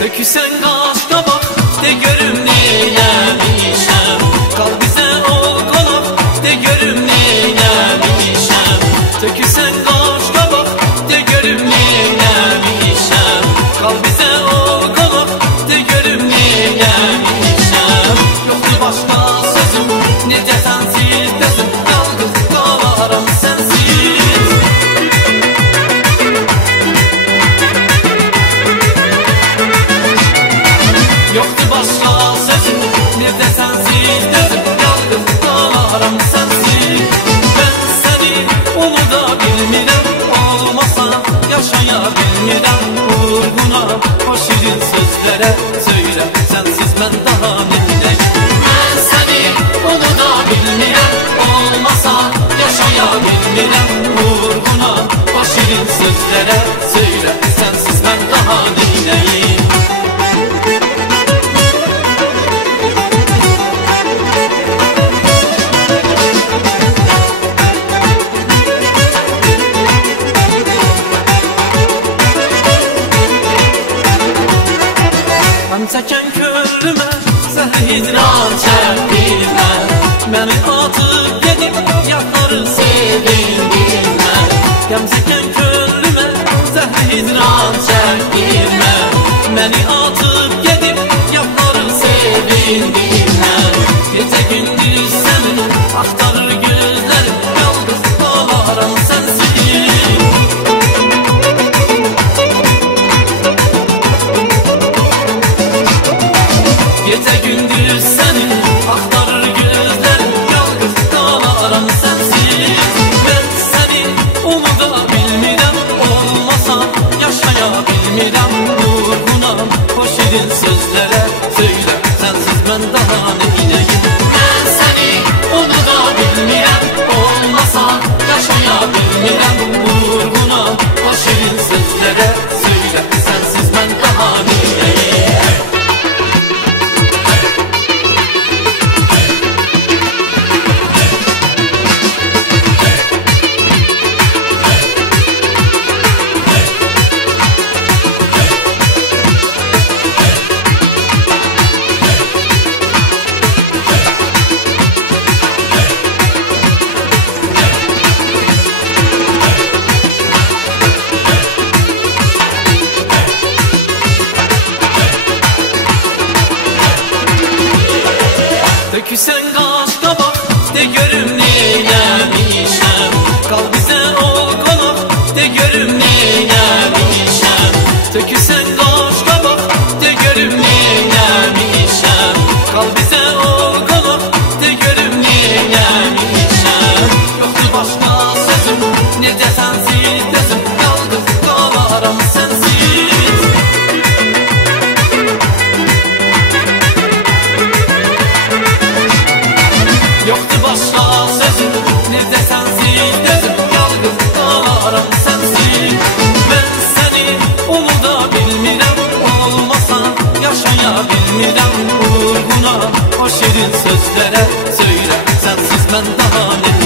Döküsen kaş kabak de görüm neylemişem. Kal bize o konak de görüm neylemişem. Döküsen kaş kabak de görüm neylemişem. Kal bize o konak de görüm neylemişem. Yoktu başka sözüm nece sensiz dedim. Yalnız kalarım sensiz. Yoktu başka sözüm nece sensiz dedim. Yalnız kalarım sensiz. Ben seni unuda bilmirəm. Olmasa yaşayabilmirəm. Vurguna o şirin sözlere söyle. Sensiz ben daha neyleyim. Ben seni unuda bilmirəm. Olmasa yaşayabilmirəm. Vurguna o şirin sözlere söyle. Sensiz ben daha neyleyim. Hem çeken körlüme hicran çektirme. Beni atıp gidip yakları sevindirme. Hem çeken körlüme hicran çektirme. Beni atıp gidip yakları sevindirme. Gece gündüz seni aktarır gözlerim. Yalnız kalarım sensiz. Gece gündüz seni aktarır gözlerim. Yalnız kalarım sensiz. Ben seni unuda bilmirəm. Olmasa yaşayabilmirəm. Vurguna o şirin sözlere söyle. Sensiz ben daha neyleyim. Ben seni unuda bilmirəm. Olmasa yaşayabilmirəm. Vurguna o şirin sözlere söyle. Sensiz ben daha neyleyim. Döküsen kaş kabak de görüm neylemişem. Kal bize o konak de görüm neylemişem. Döküsen kaş kabak de görüm neylemişem. Kal bize o konak de görüm neylemişem. Yoktu başka sözüm nece sensiz dedim. Yalnız kalarım sensiz. Yoktu başka sözüm nece sensiz dedim. Yalnız kalarım sensiz. Ben seni unuda bilmirəm. Olmasa yaşayabilmirəm. Vurguna o şirin sözlere söyle. Sensiz ben daha ne